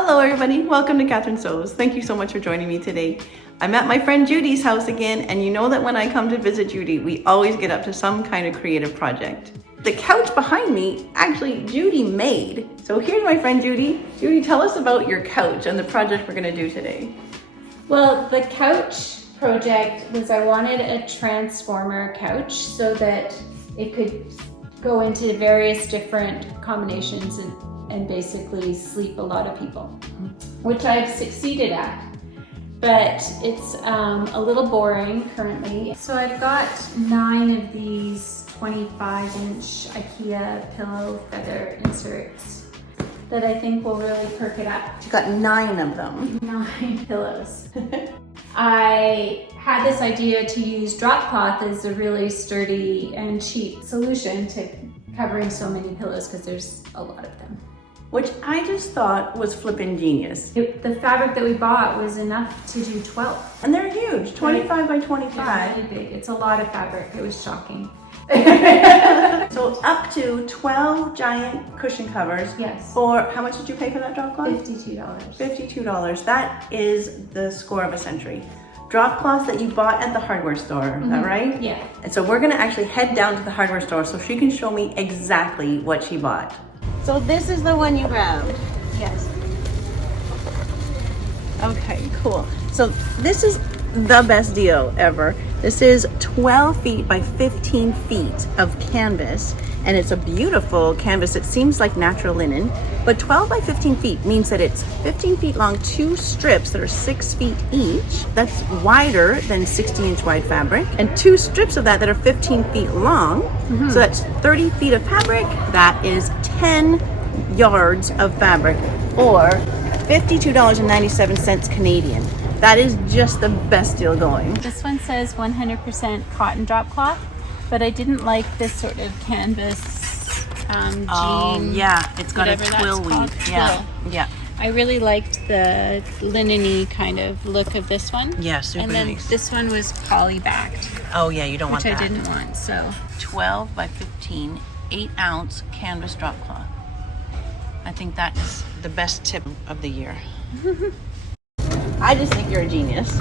Hello everybody, welcome to Catherine Sews. Thank you so much for joining me today. I'm at my friend Judy's house again, and you know that when I come to visit Judy, we always get up to some kind of creative project. The couch behind me, actually Judy made. So here's my friend Judy. Judy, tell us about your couch and the project we're gonna do today. Well, the couch project was I wanted a transformer couch so that it could go into various different combinations and basically sleep a lot of people, which I've succeeded at. But it's a little boring currently. So I've got 9 of these 25-inch IKEA pillow feather inserts that I think will really perk it up. You got 9 of them. 9 pillows. I had this idea to use drop cloth as a really sturdy and cheap solution to covering so many pillows because there's a lot of them. Which I just thought was flippin' genius. The fabric that we bought was enough to do 12. And they're huge, 25 by 25. Yeah, really big. It's a lot of fabric. It was shocking. So up to 12 giant cushion covers. Yes. For, how much did you pay for that drop cloth? $52. $52. That is the score of a century. Drop cloths that you bought at the hardware store, is that right? Yeah. And so we're gonna actually head down to the hardware store so she can show me exactly what she bought. So this is the one you grabbed? Yes. Okay, cool. So this is the best deal ever. This is 12 feet by 15 feet of canvas, and it's a beautiful canvas. It seems like natural linen, but 12 by 15 feet means that it's 15 feet long, 2 strips that are 6 feet each. That's wider than 60-inch wide fabric, and 2 strips of that are 15 feet long. So that's 30 feet of fabric. That is 10 yards of fabric, or $52.97 Canadian. That is just the best deal going. This one says 100% cotton drop cloth, but I didn't like this sort of canvas jean. Oh yeah, it's got a twill weave. Yeah, yeah. I really liked the linen-y kind of look of this one. Yeah, super And then nice. this one was poly backed, Oh yeah, you don't want which that. I didn't want. So 12 by 15, 8-ounce canvas drop cloth. I think that is the best tip of the year. I just think you're a genius.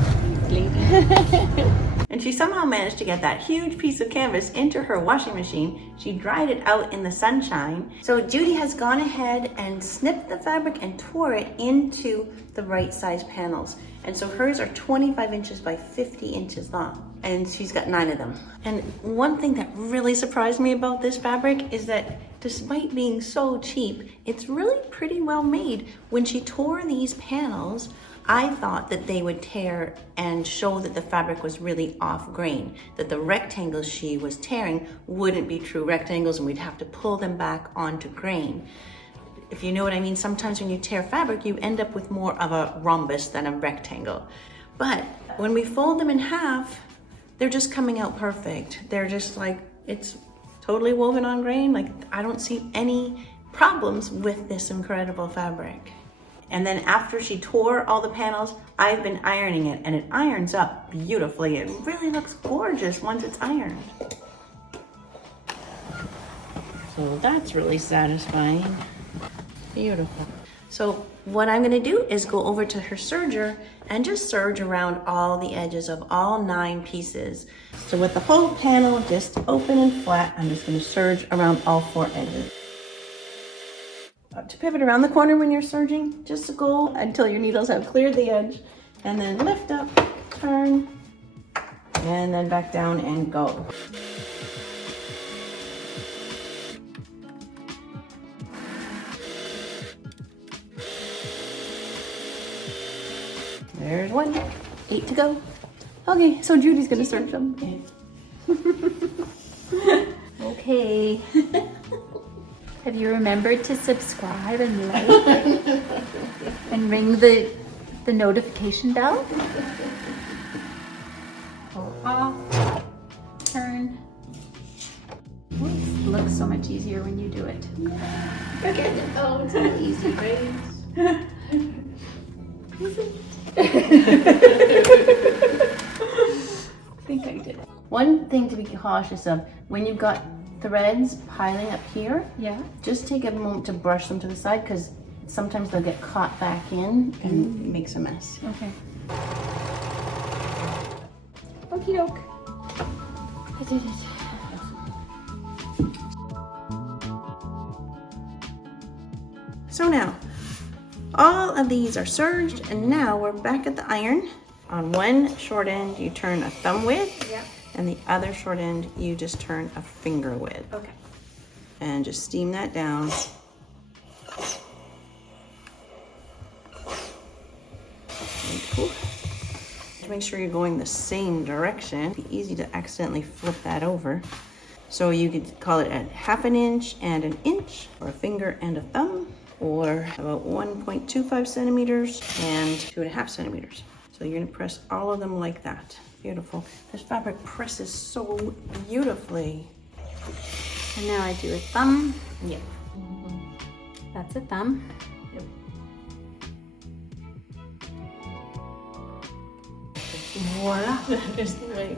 And she somehow managed to get that huge piece of canvas into her washing machine. She dried it out in the sunshine. So Judy has gone ahead and snipped the fabric and tore it into the right size panels. And so hers are 25 inches by 50 inches long. And she's got 9 of them. And one thing that really surprised me about this fabric is that despite being so cheap, it's really pretty well made. When she tore these panels, I thought that they would tear and show that the fabric was really off grain, that the rectangles she was tearing wouldn't be true rectangles and we'd have to pull them back onto grain. If you know what I mean, sometimes when you tear fabric, you end up with more of a rhombus than a rectangle. But when we fold them in half, they're just coming out perfect. They're just like, it's totally woven on grain. Like, I don't see any problems with this incredible fabric. And then after she tore all the panels, I've been ironing it, and it irons up beautifully. It really looks gorgeous once it's ironed. So that's really satisfying. Beautiful. So what I'm gonna do is go over to her serger and just serge around all the edges of all 9 pieces. So with the whole panel just open and flat, I'm just gonna serge around all 4 edges. To pivot around the corner when you're serging, just go until your needles have cleared the edge, and then lift up, turn, and then back down and go. There's 1, 8 to go. Okay, so Judy's gonna serge them. okay. Have you remembered to subscribe and like and ring the notification bell? Pull off, turn. It looks so much easier when you do it. Okay. Oh, it's an easy race. I think I did. One thing to be cautious of, when you've got threads piling up here, Yeah. just take a moment to brush them to the side, because sometimes they'll get caught back in and it makes a mess. Okay. Okie doke. I did it. So now, all of these are serged, and now we're back at the iron. On one short end, you turn a thumb width, Yeah. and the other short end, you just turn a finger width. Okay. And just steam that down. And cool. To make sure you're going the same direction, it'd be easy to accidentally flip that over. So you could call it a 1/2 inch and an inch, or a finger and a thumb, or about 1.25 centimeters and 2.5 centimeters. So you're gonna press all of them like that. Beautiful. This fabric presses so beautifully. And now I do a thumb. Yep. That's a thumb. Yep. Voila, that is the way.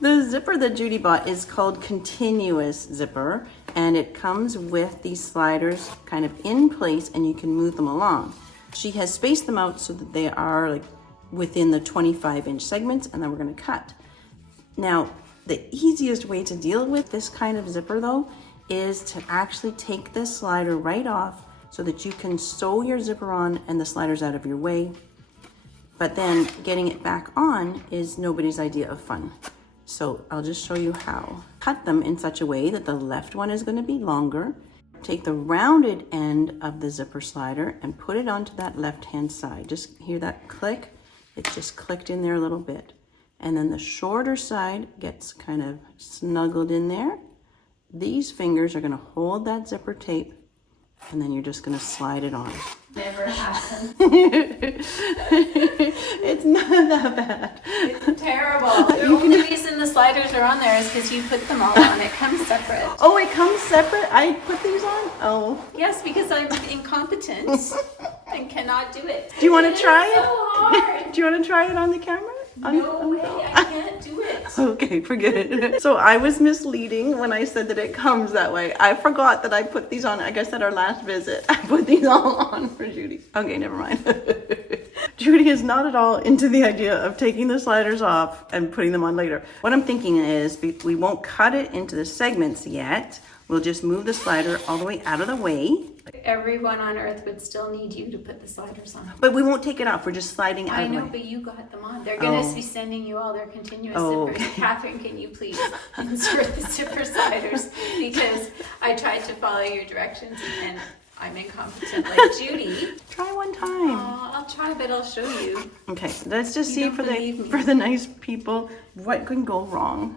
The zipper that Judi bought is called Continuous Zipper, and it comes with these sliders kind of in place, and you can move them along. She has spaced them out so that they are like within the 25-inch segments, and then we're gonna cut. Now, the easiest way to deal with this kind of zipper though is to actually take this slider right off so that you can sew your zipper on and the slider's out of your way. But then getting it back on is nobody's idea of fun. So I'll just show you how. Cut them in such a way that the left one is going to be longer. Take the rounded end of the zipper slider and put it onto that left-hand side. Just hear that click? It just clicked in there a little bit. And then the shorter side gets kind of snuggled in there. These fingers are going to hold that zipper tape, and then you're just going to slide it on. Never happened. It's not that bad. It's terrible. The only reason the sliders are on there is because you put them all on. It comes separate. Oh, it comes separate? I put these on? Oh. Yes, because I'm incompetent and cannot do it. Do you want to try it? So hard. Do you want to try it on the camera? No way, I can't do it. Okay, forget it. So I was misleading when I said that it comes that way. I forgot that I put these on, I guess at our last visit. I put these all on for Judi. Okay, never mind. Judi is not at all into the idea of taking the sliders off and putting them on later. What I'm thinking is we won't cut it into the segments yet. We'll just move the slider all the way out of the way. Everyone on earth would still need you to put the sliders on. But we won't take it off. We're just sliding out I of the know, way. but you got them on. They're going to be sending you all their continuous zippers. Okay. Catherine, can you please insert the zipper sliders? Because I tried to follow your directions and I'm incompetent like Judi. Try one time. I'll try, but I'll show you. Okay, let's just You see don't for believe me. the nice people what can go wrong.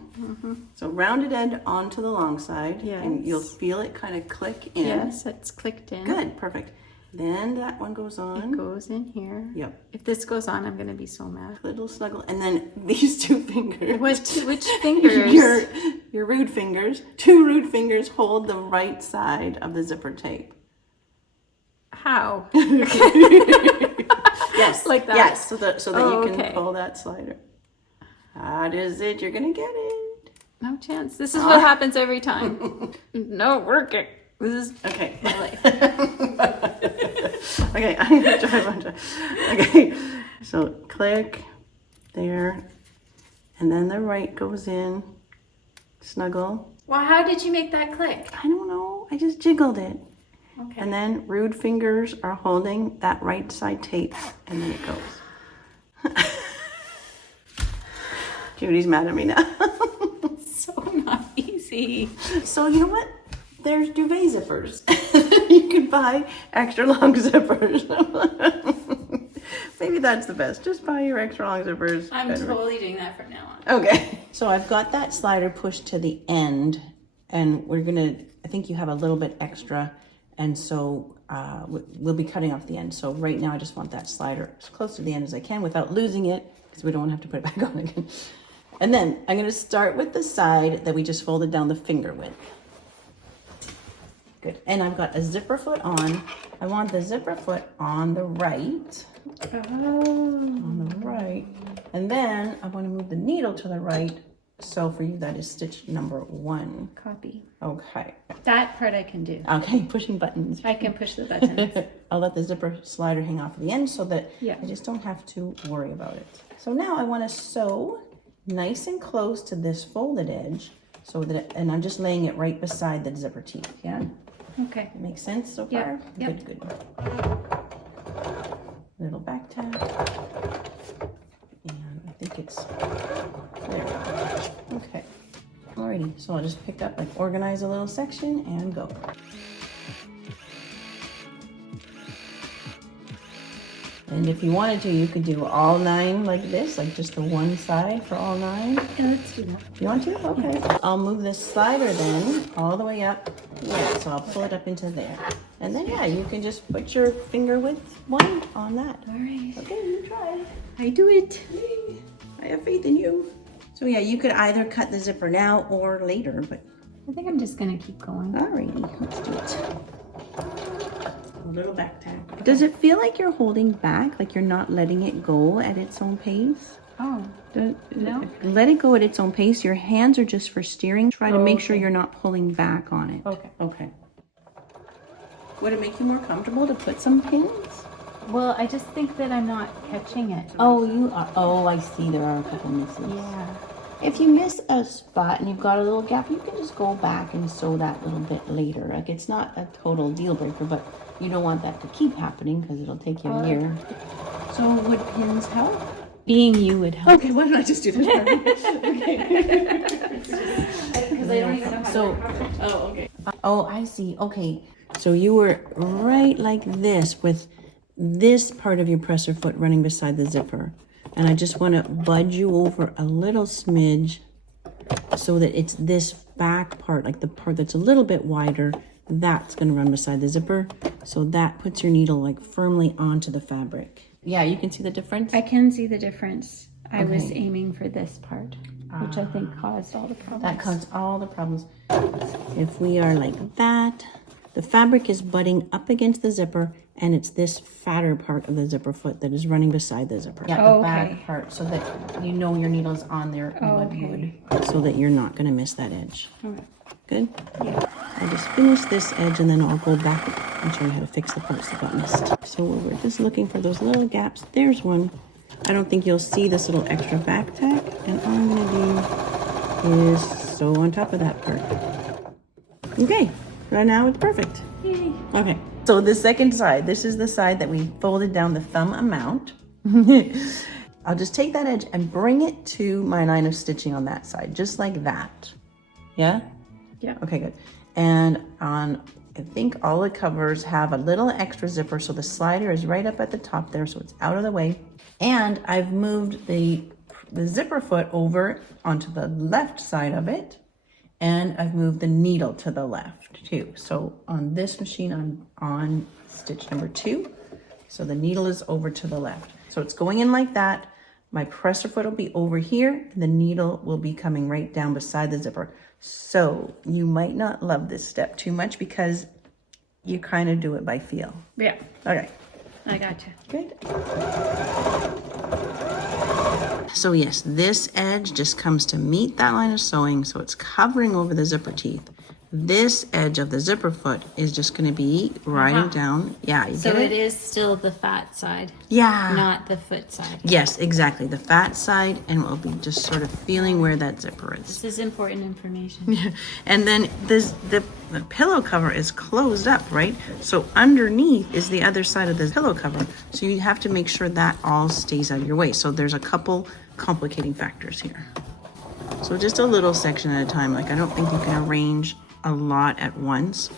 So rounded end onto the long side, and Yes. you'll feel it kind of click in. Yes, it's clicked in. Good, perfect. Then that one goes on. It goes in here. Yep. If this goes on, I'm going to be so mad. Little snuggle, and then these two fingers. Which fingers? Your rude fingers. Two rude fingers hold the right side of the zipper tape. How? Yes, Like that? Yes, so that you can okay. pull that slider. That is it. You're gonna get it. No chance. This is what happens every time. No working. This is Okay. my life. Okay, I'm gonna try one time. Okay, so click there, and then the right goes in. Snuggle. Well, how did you make that click? I don't know. I just jiggled it. Okay. And then rude fingers are holding that right side tape, and then it goes. Judy's mad at me now. So not easy. So you know what? There's duvet zippers. You can buy extra long zippers. Maybe that's the best. Just buy your extra long zippers. I'm Better. totally doing that from now on. Okay. So I've got that slider pushed to the end, and I think you have a little bit extra, and so we'll be cutting off the end. So right now I just want that slider as close to the end as I can without losing it, because we don't want to have to put it back on again. And then I'm going to start with the side that we just folded down the finger with. Good. And I've got a zipper foot on. I want the zipper foot on the right. On the right. And then I want to move the needle to the right sew for you. That is stitch number 1. Copy. Okay. That part I can do. Okay, pushing buttons. I can push the buttons. I'll let the zipper slider hang off at the end so that Yeah. I just don't have to worry about it. So now I want to sew nice and close to this folded edge so that, and I'm just laying it right beside the zipper teeth, yeah? Okay. That makes sense so Yep, far? yep. Good. Little back tap. And I think it's, there we go. Okay. Alrighty, so I'll just pick up, like organize a little section and go. And if you wanted to, you could do all 9 like this, like just the one side for all 9. Yeah, let's do that. You want to? Okay. I'll move this slider then all the way up. Yeah, so I'll pull it up into there. And then, yeah, you can just put your finger width 1 on that. All right. Okay, you try. I do it. I have faith in you. So yeah, you could either cut the zipper now or later, but I think I'm just gonna keep going. alrighty, let's do it. A little back tap. Does it feel like you're holding back, like you're not letting it go at its own pace? Oh, no. Let it go at its own pace. Your hands are just for steering. Try to make sure you're not pulling back on it. Okay. Okay. Would it make you more comfortable to put some pins? Well, I just think that I'm not catching it. Oh, you are. Oh, I see. There are a couple misses. Yeah. If you miss a spot and you've got a little gap, you can just go back and sew that little bit later. Like, it's not a total deal breaker, but you don't want that to keep happening because it'll take you a year. So would pins help? Being you would help. Okay, why don't I just do this? Okay. Because I don't even know how So, oh, okay. Oh, I see. Okay. So you were right like this with this part of your presser foot running beside the zipper. And I just want to budge you over a little smidge so that it's this back part, like the part that's a little bit wider, that's going to run beside the zipper. So that puts your needle like firmly onto the fabric. Yeah, you can see the difference? I can see the difference. I was aiming for this part, which I think caused all the problems. That caused all the problems. If we are like that, the fabric is butting up against the zipper, and it's this fatter part of the zipper foot that is running beside the zipper. Yeah, the back part, so that you know your needle's on there, so that you're not going to miss that edge. Good? Yeah. I'll just finish this edge, and then I'll go back and show you how to fix the parts that got missed. So we're just looking for those little gaps. There's one. I don't think you'll see this little extra back tack, and all I'm going to do is sew on top of that part. Okay. Right now it's perfect. Yay. Okay, so the second side, this is the side that we folded down the thumb amount. I'll just take that edge and bring it to my line of stitching on that side, just like that. Yeah? Yeah. Okay, good. And on, I think all the covers have a little extra zipper, so the slider is right up at the top there, so it's out of the way. And I've moved the zipper foot over onto the left side of it. And I've moved the needle to the left too. So on this machine, I'm on stitch number 2. So the needle is over to the left. So it's going in like that. My presser foot will be over here, and the needle will be coming right down beside the zipper. So you might not love this step too much because you kind of do it by feel. Yeah. Okay. I gotcha. Good. So yes, this edge just comes to meet that line of sewing, so it's covering over the zipper teeth. This edge of the zipper foot is just going to be riding down. Yeah, you So get it is still the fat side, Yeah. not the foot side. Yes, exactly. The fat side, and we'll be just sort of feeling where that zipper is. This is important information. And then the pillow cover is closed up, right? So underneath is the other side of the pillow cover. So you have to make sure that all stays out of your way. So there's a couple complicating factors here. So just a little section at a time. Like, I don't think you can arrange a lot at once.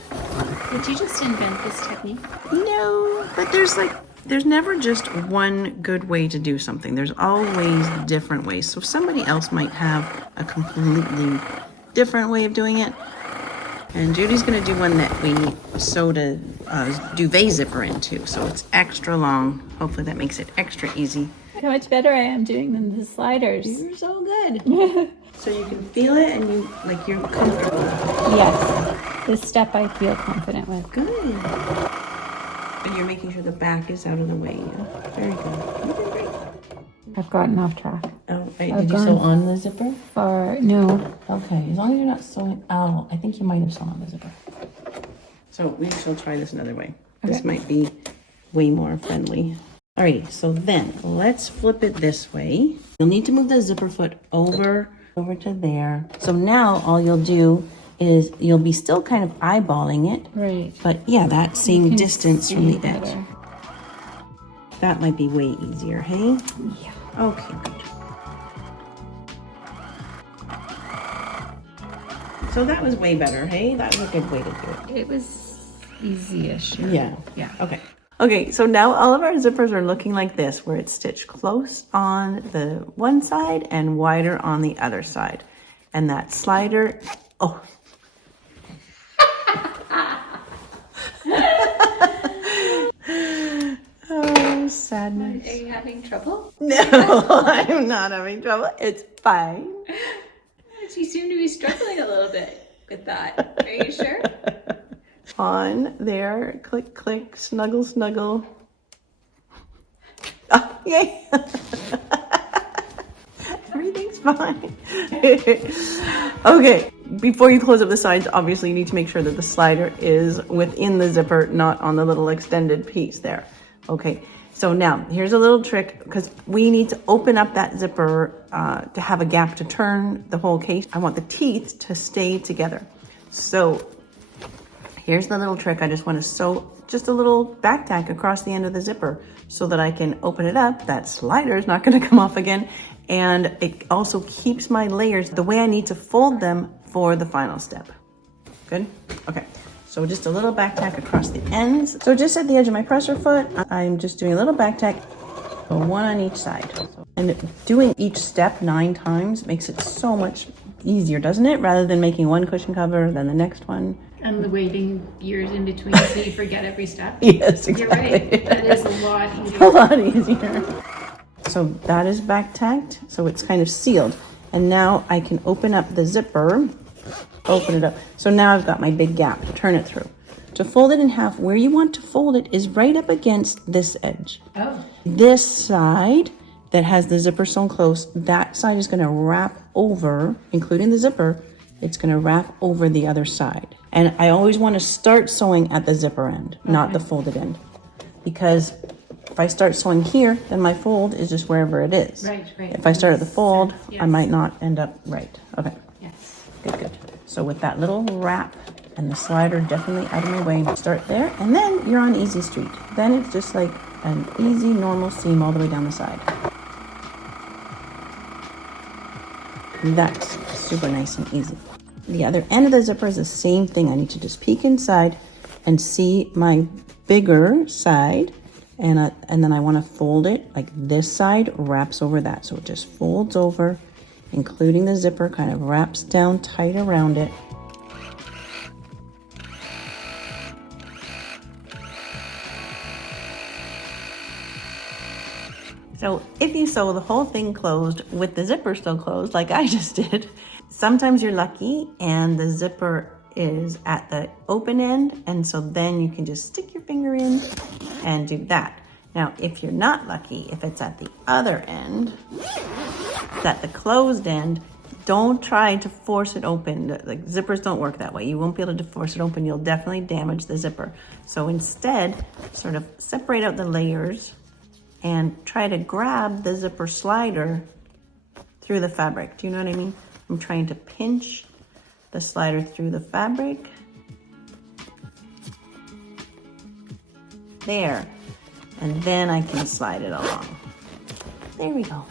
Did you just invent this technique? No, but there's never just one good way to do something. There's always different ways. So somebody else might have a completely different way of doing it. And Judy's gonna do one that we sewed a duvet zipper into. So it's extra long. Hopefully that makes it extra easy. How much better I am doing than the sliders. You're so good. So you can feel it and you're comfortable. Yes. This step I feel confident with. Good. But you're making sure the back is out of the way. Yeah? Very good. You did great. I've gotten off track. Oh, Right, I've did you gone sew on the zipper? far. No. Okay, as long as you're not sewing, oh, I think you might have sewn on the zipper. So we shall try this another way. This Okay. might be way more friendly. Alrighty, so then let's flip it this way. You'll need to move the zipper foot over to there. So now all you'll do is you'll be still kind of eyeballing it. Right. But yeah, that same distance from the edge. Better. That might be way easier, hey? Yeah. Okay, good. So that was way better, hey? That was a good way to do it. It was easy-ish. Yeah. Yeah. Okay. Okay, so now all of our zippers are looking like this, where it's stitched close on the one side and wider on the other side. And that slider, oh. Oh, sadness. Are you having trouble? No, I'm not having trouble. It's fine. You seem to be struggling a little bit with that. Are you sure? On there, click, click, snuggle, snuggle. Oh, yay! Everything's fine. Okay, before you close up the sides, obviously you need to make sure that the slider is within the zipper, not on the little extended piece there. Okay, so now here's a little trick, because we need to open up that zipper to have a gap to turn the whole case. I want the teeth to stay together. So here's the little trick. I just want to sew just a little back tack across the end of the zipper so that I can open it up. That slider is not going to come off again. And it also keeps my layers the way I need to fold them for the final step. Good? Okay. So just a little back tack across the ends. So just at the edge of my presser foot, I'm just doing a little back tack, one on each side. And doing each step 9 times makes it so much easier, doesn't it? Rather than making one cushion cover, then the next one. And the waiting years in between so you forget every step. Yes, exactly. You're right. That is a lot easier. A lot easier. So that is back tacked, so it's kind of sealed. And now I can open up the zipper, open it up. So now I've got my big gap to turn it through. To fold it in half, where you want to fold it is right up against this edge. Oh. This side that has the zipper sewn close, that side is going to wrap over, including the zipper, it's going to wrap over the other side. And I always want to start sewing at the zipper end, not the folded end. Because if I start sewing here, then my fold is just wherever it is. Right. If I start at the fold, Yes. I might not end up right. Okay, Yes. good. So with that little wrap and the slider definitely out of my way, start there, and then you're on easy street. Then it's just like an easy, normal seam all the way down the side. That's super nice and easy. The other end of the zipper is the same thing. I need to just peek inside and see my bigger side, and then I want to fold it like this side wraps over that. So it just folds over, including the zipper, kind of wraps down tight around it. So if you sew the whole thing closed with the zipper still closed, like I just did, sometimes you're lucky and the zipper is at the open end, and so then you can just stick your finger in and do that. Now, if you're not lucky, if it's at the other end, it's at the closed end, don't try to force it open. Like, zippers don't work that way. You won't be able to force it open. You'll definitely damage the zipper. So instead, sort of separate out the layers and try to grab the zipper slider through the fabric. Do you know what I mean? I'm trying to pinch the slider through the fabric. There. And then I can slide it along. There we go.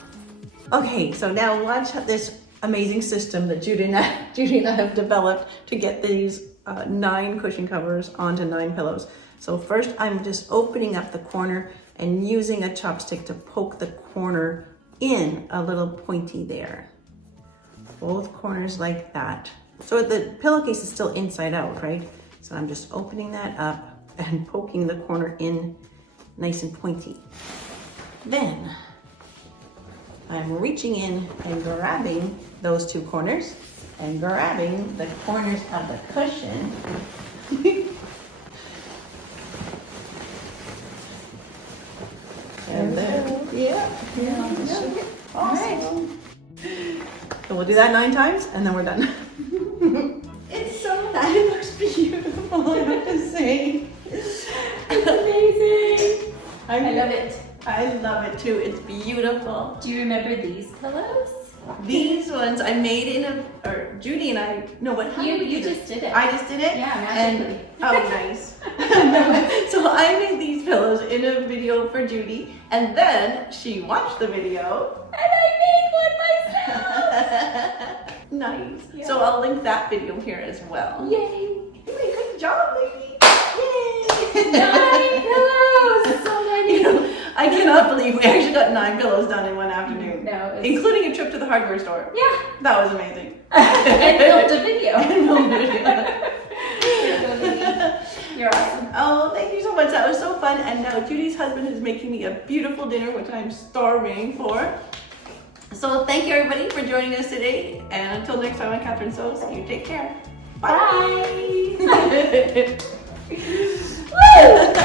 Okay, so now watch this amazing system that Judi and I have developed to get these 9 cushion covers onto 9 pillows. So first I'm just opening up the corner and using a chopstick to poke the corner in a little pointy there. Both corners like that. So the pillowcase is still inside out, right? So I'm just opening that up and poking the corner in nice and pointy. Then I'm reaching in and grabbing those 2 corners and grabbing the corners of the cushion. And then, yeah. Awesome. All right. we'll do that 9 times and then we're done. It's so nice. It looks beautiful, I have to say. It's amazing. I love it. I love it too. It's beautiful. Do you remember these pillows? These ones I made in Judi and I, no, what, how did we do You this? just did it. I just did it? Yeah, magically. Oh, nice. So I made these pillows in a video for Judi, and then she watched the video. And I made one myself. Nice. Yeah. So I'll link that video here as well. Yay. Good job, lady. Yay. 9 pillows. So many. You know, I cannot believe we actually got 9 pillows done in one afternoon. No, it's... Including a trip to the hardware store. Yeah. That was amazing. And filmed a video. You're awesome. Oh, thank you so much. That was so fun. And now Judi's husband is making me a beautiful dinner, which I'm starving for. So thank you everybody for joining us today. And until next time on Catherine Sews, you take care. Bye. Bye. Woo!